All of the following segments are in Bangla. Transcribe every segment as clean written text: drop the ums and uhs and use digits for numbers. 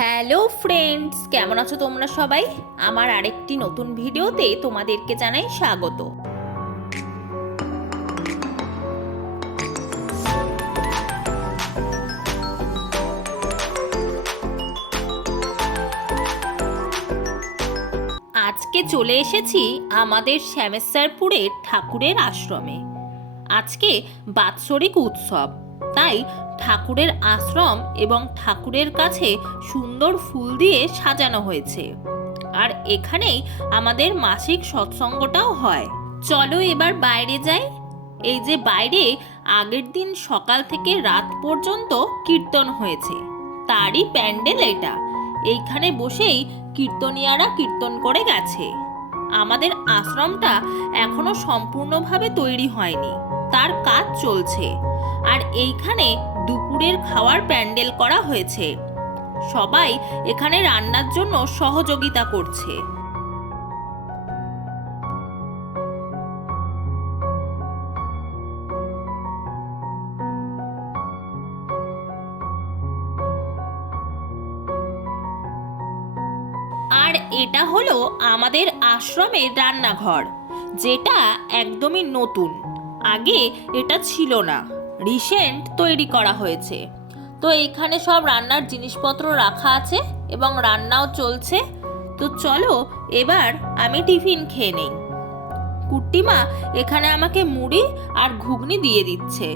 হ্যালো ফ্রেন্ডস, কেমন আছো তোমরা সবাই? আমার আরেকটি নতুন ভিডিওতে তোমাদেরকে জানাই স্বাগত। আজকে চলে এসেছি আমাদের শ্যামেশ্বরপুরের ঠাকুরের আশ্রমে। আজকে বাৎসরিক উৎসব, তাই ঠাকুরের আশ্রম এবং ঠাকুরের কাছে সুন্দর ফুল দিয়ে সাজানো হয়েছে। আর এখানেই আমাদের মাসিক সৎসঙ্গটাও হয়। চলো এবার বাইরে যাই। এই যে বাইরে আগের দিন সকাল থেকে রাত পর্যন্ত কীর্তন হয়েছে, তারই প্যান্ডেল এটা। এইখানে বসেই কীর্তনিয়ারা কীর্তন করে গেছে। আমাদের আশ্রমটা এখনো সম্পূর্ণভাবে তৈরি হয়নি, তার কাজ চলছে। আর এইখানে দুপুরের খাওয়ার প্যান্ডেল করা হয়েছে। সবাই এখানে রান্নার জন্য সহযোগিতা করছে। আর এটা হলো আমাদের আশ্রমের রান্নাঘর, যেটা একদমই নতুন। আগে এটা ছিল না, রিসেন্ট তৈরি করা হয়েছে। তো এখানে সব রান্নার জিনিসপত্র রাখা আছে এবং রান্নাও চলছে। তো চলো এবার আমি টিফিন খেয়ে নেই। কুট্টিমা এখানে আমাকে মুড়ি আর ঘুগনি দিয়ে দিচ্ছে।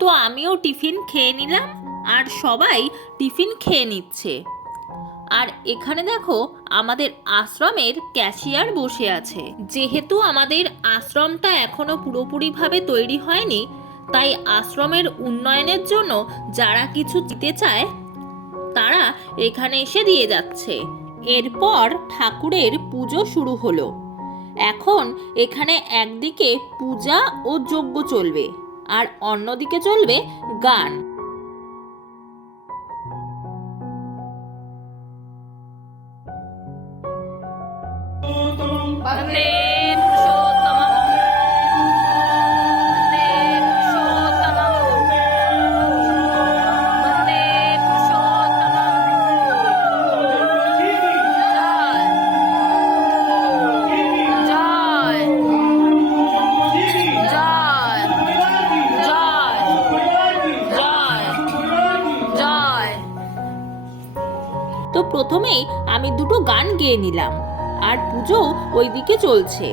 তো আমিও টিফিন খেয়ে নিলাম, আর সবাই টিফিন খেয়ে নিচ্ছে। আর এখানে দেখো আমাদের আশ্রমের ক্যাশিয়ার বসে আছে। যেহেতু আমাদের আশ্রমটা এখনো পুরোপুরিভাবে তৈরি হয়নি, তাই আশ্রমের উন্নয়নের জন্য যারা কিছু দিতে চায় তারা এখানে এসে দিয়ে যাচ্ছে। এরপর ঠাকুরের পুজো শুরু হলো। এখন এখানে একদিকে পূজা ও যজ্ঞ চলবে, আর অন্যদিকে চলবে গান। তো প্রথমেই আমি দুটো গান গেয়ে নিলাম, আর পুজো ওইদিকে চলছে।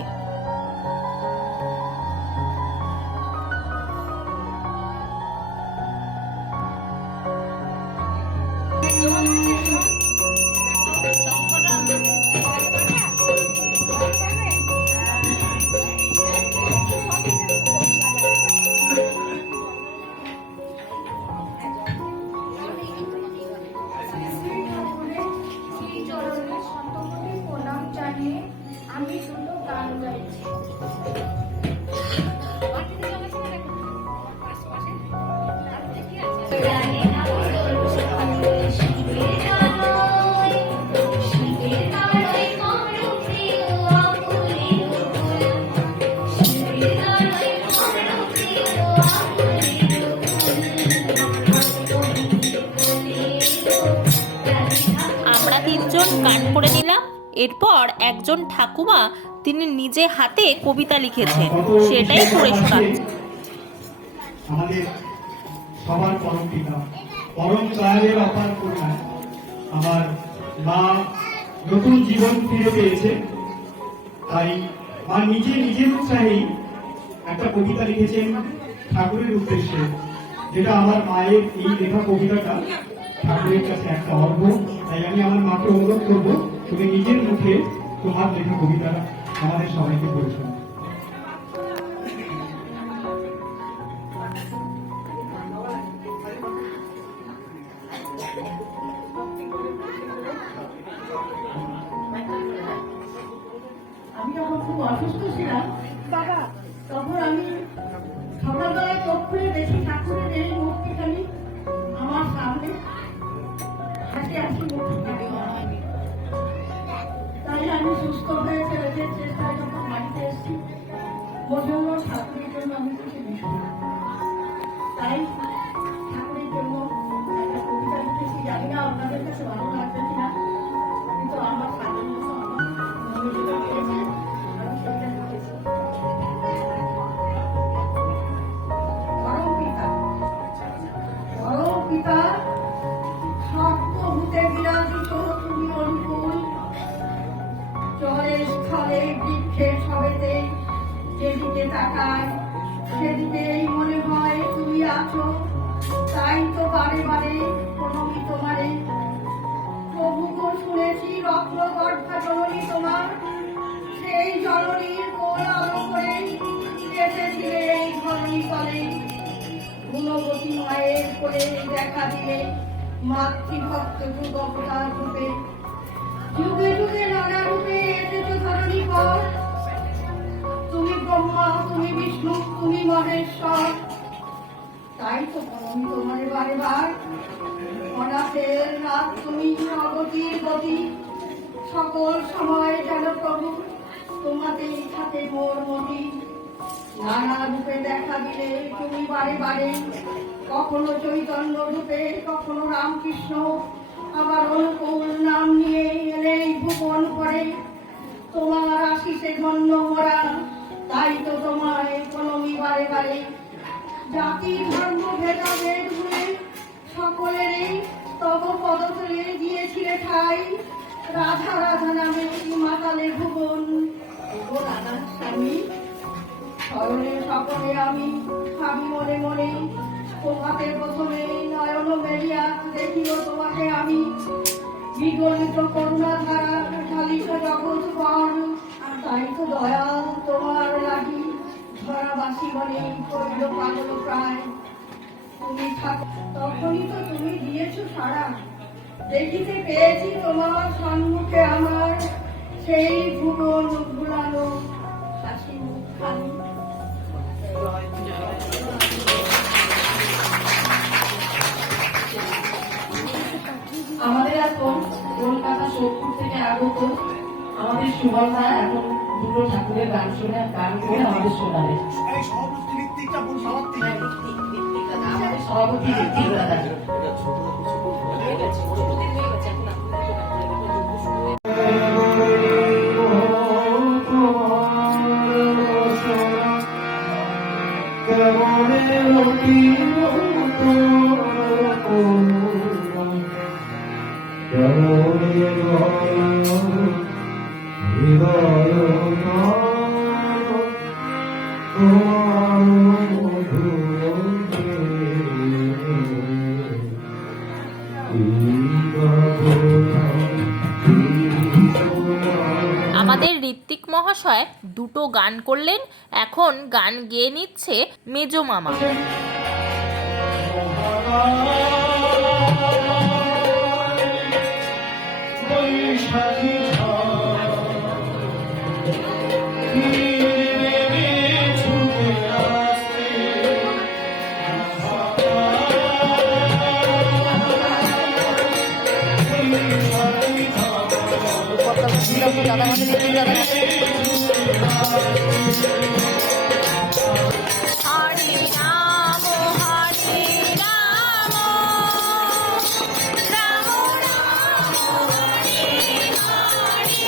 আমি দুটো গান গাইছি। আমরা তিনজন গান করে নিলাম। এরপর একজন ঠাকুমা, তিনি নিজে হাতে কবিতা লিখেছেন, সেটাই পড়ে শোনাচ্ছেন। আমাদের সবার পরম পিতা, পরম দয়ালের অপার করুণায় আমার মা নতুন জীবন ফিরে পেয়েছে। তাই মা নিজের উৎসাহেই একটা কবিতা লিখেছেন ঠাকুরের উদ্দেশ্যে, যেটা আমার মায়ের এই লেখা কবিতাটা ঠাকুরের কাছে একটা অর্ঘ। তাই আমি আমার মাকে অনুরোধ করবো, তুমি নিজের মুখে তোমার লেখা কবিতাটা আমাদের সবাইকে পড়ে শোনাও। অসুস্থ ছিলাম বাবা, তখন আমি সকালবেলায় চোখ খুলে দেখি ঠাকুরের এই মূর্তিখানি আমার সামনে হাসি হাসি মুখে থাকে। তাই আমি সুস্থ হয়ে ফেরার চেষ্টায় যখন বাড়িতে এসেছি, বলল ঠাকুরের জন্য আমি কিছু লিখব। তাই ঠাকুরের জন্য একটা কবিতা লিখেছি। জানি না আপনাদের কাছে ভালো লাগবে কিনা, কিন্তু আমার কাজের মতো আমার মনে যেটা পেয়েছে আমি সেটা লিখেছি। পরম পিতা, পরম পিতা, সর্বভূতে বিরাজিত তুমি অনুকূল, জলে স্থলে বৃক্ষে সবেতে যেদিকে তাকায় সেদিকেই মনে হয় তুমি আছো। তাই তো বারে বারে প্রণমি তোমারে। প্রভু গো শুনেছি রত্ন গর্ভা জননী তোমার, সেই জননীর কোল আলো করে এসেছিলে এই ধরণী তলে। গুণবতী মায়ের কোলে দেখা দিলে মাতৃভক্ত যুবকতার রূপে। যুগে যুগে নানা রূপে এসেছো ধরণী পর। তুমি ব্রহ্মা, তুমি বিষ্ণু, তুমি মহেশ্বর। তাই তো প্রণমি তোমারে বারে বার। অনাথের রাত তুমি, অগতির গতি। সকল সময় যেন প্রভু তোমাতেই থাকে মোর মতি। নানা রূপে দেখা দিলে তুমি বারে বারে, কখনো চৈতন্য রূপে, কখনো রামকৃষ্ণ, আবার অনুকূল নাম নিয়ে এলে ভুবন করে। তোমার আশিসে ধন্য মোরা, তাই তো তোমায় প্রণমি বারে বারে। জাতি ধর্ম ভেদাভেদ ভুলে সকলেরই তব পদতলে দিয়েছিলে ঠাই। রাধা রাধা নামে মাতালে ভুবন, ও রাধার স্বামী। স্মরণে সকলে আমি ভাবি মনে মনে, তোমাকে প্রথমে নয়ন মেলিয়া দেখিও তোমাকে আমি। বিগলিত করুণা ধারা ঢালিত জগৎ পর, তাই তো দয়াল তোমার লাগি ধরাবাসী বলে কইল পাগল প্রায়। তুমি থাকো তখনই তো তুমি দিয়েছ সারা, দেখিতে পেয়েছি তোমার সম্মুখে আমার সেই ভুবন ভুলানো হাসি মুখখানি। আমাদের এখন কলকাতা সোদপুর থেকে আগত আমাদের সুবর্ণা এখন দুটো ঠাকুরের গান শুনে আমাদের শোনাবে। আমাদের সভাপতি ঋত্বিক দাদা। আমাদের ঋত্বিক মহাশয় দুটো গান করলেন, এখন গান গেয়ে নিচ্ছে মেজো মামা। হরে রাম হরে রাম, রাম রাম হরে হরে।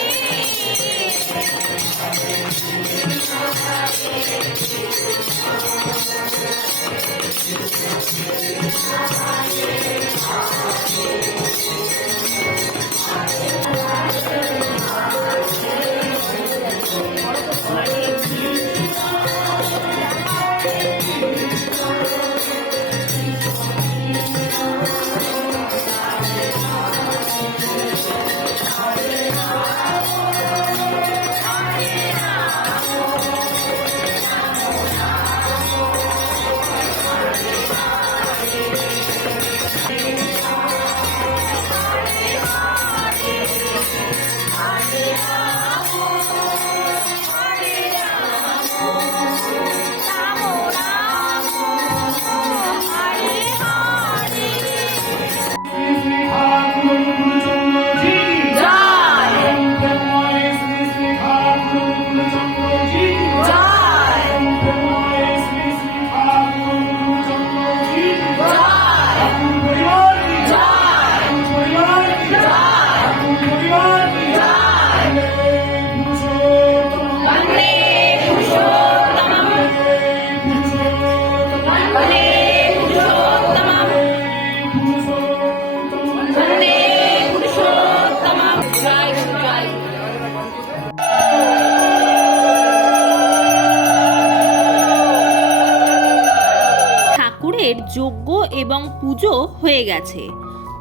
এবং পুজো হয়ে গেছে।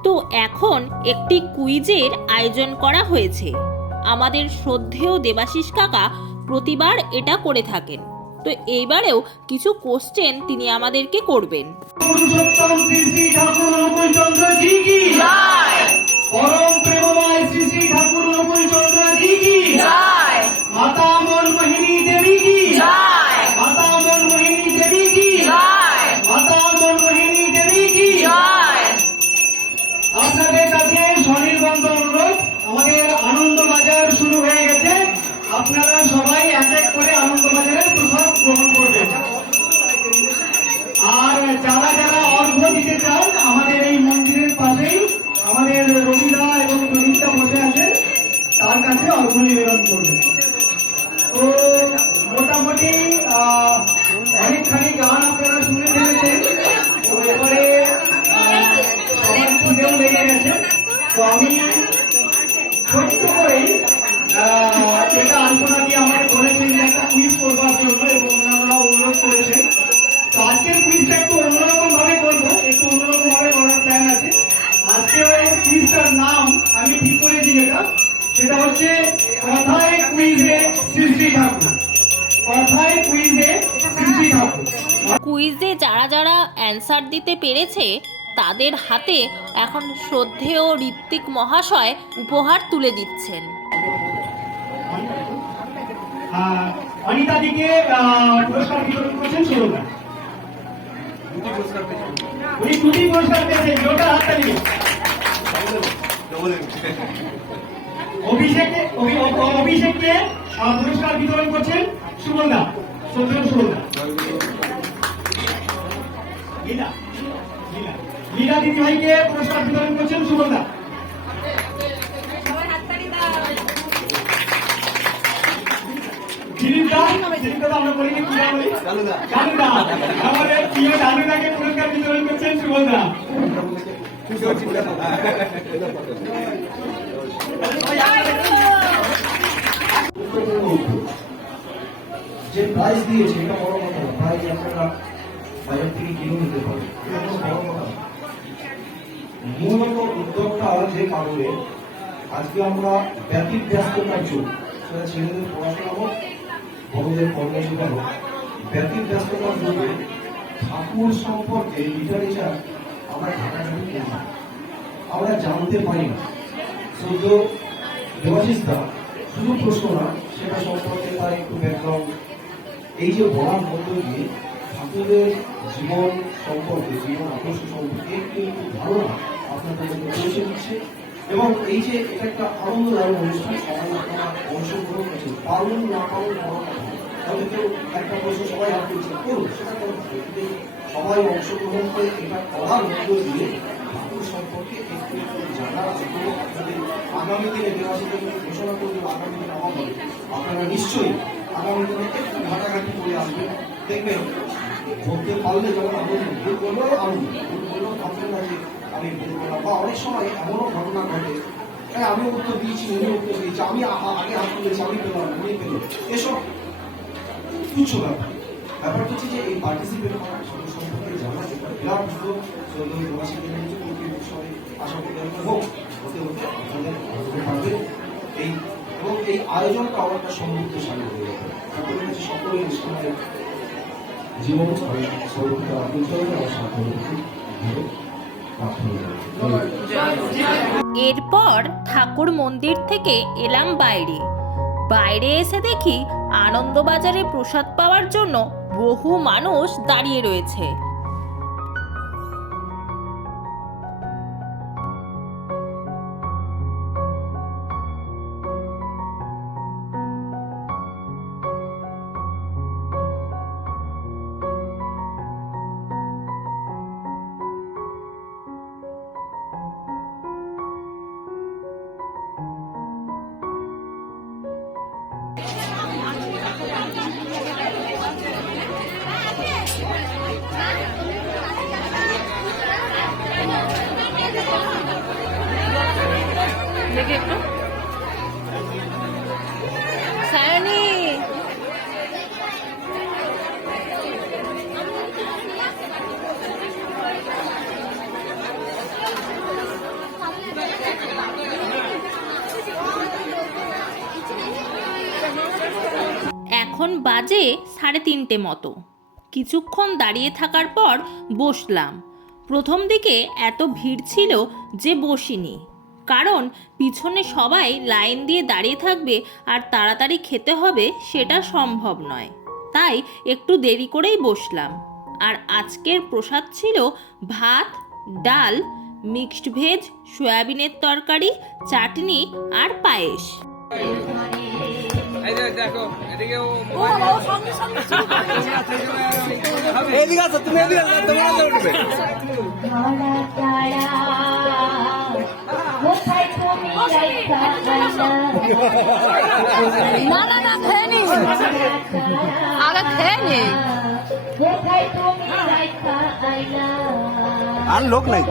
তো এখন একটি কুইজের আয়োজন করা হয়েছে। আমাদের শ্রদ্ধেয় দেবাশিস কাকা প্রতিবার এটা করে থাকেন। তো এইবারেও কিছু কোশ্চেন তিনি আমাদেরকে করবেন। পুরুষোত্তম শ্রী শ্রী ঠাকুর অনুকূল চন্দ্র জি কি জয়। পরম প্রেমময় শ্রী শ্রী ঠাকুর অনুকূল চন্দ্র জি কি জয়। মাতা মনমোহিনী দেবী কি জয়। মাতা মনমোহিনী দেবী কি জয়। মাতা মনমোহিনী দেবী কি জয়। আপনাদের কাছে স্বনির্বন্ধ অনুরোধ, আমাদের আনন্দবাজার শুরু হয়ে গেছে। আপনারা সবাই এক এক করে আনন্দবাজারের প্রসাদ গ্রহণ করবেন। আর যারা যারা অর্ঘ্য দিতে চান, আমাদের এই মন্দিরের পাশেই আমাদের রবিদা এবং প্রদীপটা বসে আছেন, তার কাছে অর্ঘ্য নিবেদন করবেন। তো মোটামুটি অনেকখানি গান আপনারা শুনে ফেলেছেন। তো এবারে আমার খিদেও লেগে গেছে। তো আমি ছোট্ট করেই যেটা আলপনা দিয়ে আমাকে বলেছেন যে একটা কুইজ করবার জন্য, এবং ওনারা অনুরোধ করেছেন। তো আজকের কুইজটা একটু অন্যরকম ভাবে করবো, একটু অন্যরকম ভাবে করার প্ল্যান আছে। আজকে ওই কুইজটার নাম আমি ঠিক করেছি, সেটা হচ্ছে কথায় কুইজে সৃষ্টি ঠাকুর। কথায় কুইজে সৃষ্টি ঠাকুর। কুইজে যারা যারা অ্যান্সার দিতে পেরেছে তাদের হাতে এখন শ্রদ্ধেয় ঋত্বিক মহাশয় উপহার তুলে দিচ্ছেন। অনিতা দিকে পুরস্কার বিতরণ করছেন সুরভা। উনি দুটি পুরস্কার পেয়েছেন, ওটা হাততালি। অভিষেককে পুরস্কার বিতরণ করছেন সুবর্ণা, সুবর্ণা। লীলা দিদিভাইকে পুরস্কার বিতরণ করছেন সুবর্ণা। আমরা বলিনি ডানুদা, আমাদের প্রিয় ডানুদাকে পুরস্কার বিতরণ করছেন সুবর্ণা। যে প্রাইজ দিয়েছে এটা বড় কথা, প্রাইজ আপনারা বাজার থেকে কিনে নিতে পারেন, এটা কোনো বড় কথা। মূলত উদ্যোগটা যে কারণে আজকে আমরা ব্যতিব্যস্ততার যুগ, সেটা ছেলেদের পড়াশোনা হোক, বড়দের কর্মজীবন হোক, ব্যতিব্যস্ততার যুগে ঠাকুর সম্পর্কে লিটারেচার আমরা ঘাটাঘাটি করি না, আমরা জানতে পারি না। শুধু দেবাশিসদা শুধু প্রশ্ন না, সেটা সম্পর্কে তার একটু ব্যাকগ্রাউন্ড, এই যে বলার মধ্য দিয়ে ঠাকুরের জীবন সম্পর্কে, জীবন আদর্শ সম্পর্কে একটু ধারণা আপনাদের মধ্যে পৌঁছে দিচ্ছে। এবং এই যে এটা একটা আনন্দদায়ক অনুষ্ঠান, সবাই আপনারা অংশগ্রহণ করছেন, পালন না পালন হয়তো কেউ একটা প্রশ্ন সবাই হাত করছে, করুন, সেটা করুন, সবাই অংশগ্রহণ করে এটা করার মধ্য দিয়ে ঠাকুর সম্পর্কে একটু জানা, আপনাদের আগামী দিনে দেবাশীদের ঘোষণা করবে আগামী দিনে আমার হবে, আপনারা নিশ্চয়ই আগামী দিনে একটু ঘাটাঘাটি করে আসবেন। দেখবেন ধরতে পারলে যখন আমাদের ভুল করলেও আনন্দ, ভুল করলেও ভাববেন না যে আমি ভুল করলাম। বা অনেক সময় এমনও ঘটনা ঘটে, হ্যাঁ আমি উত্তর দিয়েছি, উনি উত্তর দিয়েছি, আমি আগে হাত তুলেছি, আমি পেলাম, উনি পেল, এসব তুচ্ছ ব্যাপার। ব্যাপারটা হচ্ছে যে এই পার্টিসিপেট করা সম্পর্কে জানা, যেটা বিরাট ভালো প্রবাসীদের মধ্যে সবাই আশা করি হোক, হতে হতে আপনাদের হতে পারবে। এই এবং এই আয়োজনটা অনেকটা সমৃদ্ধশালী হয়ে যাবে। আপনাদের কাছে সকলের ইসলামের জীবন সর্বদা আত্মীয় আমার সাথে এরপর ঠাকুর মন্দির থেকে এলাম বাইরে। বাইরে এসে দেখি আনন্দবাজারে প্রসাদ পাওয়ার জন্য বহু মানুষ দাঁড়িয়ে রয়েছে। দেখে একটু সায়নী, এখন বাজে 3:30 মতো। কিছুক্ষণ দাঁড়িয়ে থাকার পর বসলাম। প্রথম দিকে এত ভিড় ছিল যে বসিনি, কারণ পিছনে সবাই লাইন দিয়ে দাঁড়িয়ে থাকবে আর তাড়াতাড়ি খেতে হবে সেটা সম্ভব নয়, তাই একটু দেরি করেই বসলাম। আর আজকের প্রসাদ ছিল ভাত, ডাল, মিক্সড ভেজ, সয়াবিনের তরকারি, চাটনি আর পায়েস। না না না, খেয়ে নি, আগে খেয়ে নি। আর লোক নাই।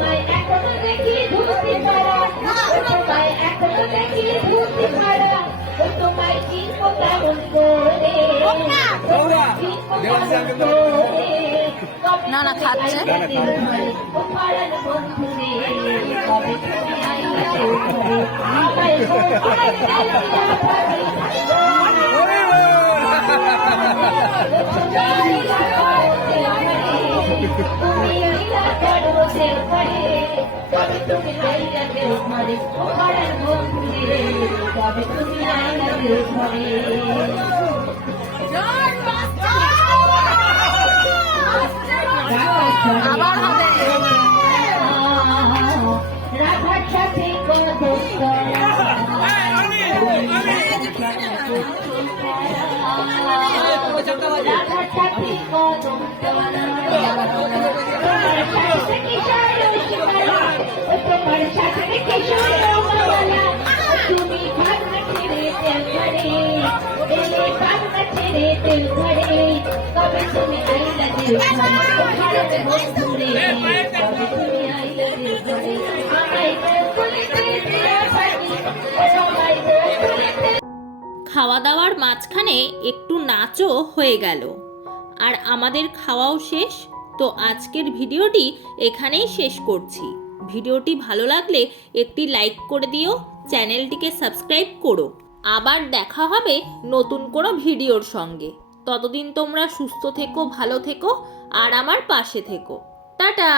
না না, খাচ্ছে। আবার হবে। খাওয়া দাওয়ার মাঝখানে একটু নাচও হয়ে গেল, আর আমাদের খাওয়াও শেষ। তো আজকের ভিডিওটি এখানেই শেষ করছি। ভিডিওটি ভালো লাগলে একটি লাইক করে দিও, চ্যানেলটিকে সাবস্ক্রাইব করো। আবার দেখা হবে নতুন কোনো ভিডিওর সঙ্গে। ততদিন তোমরা সুস্থ থেকো, ভালো থেকো আর আমার পাশে থেকো। টাটা।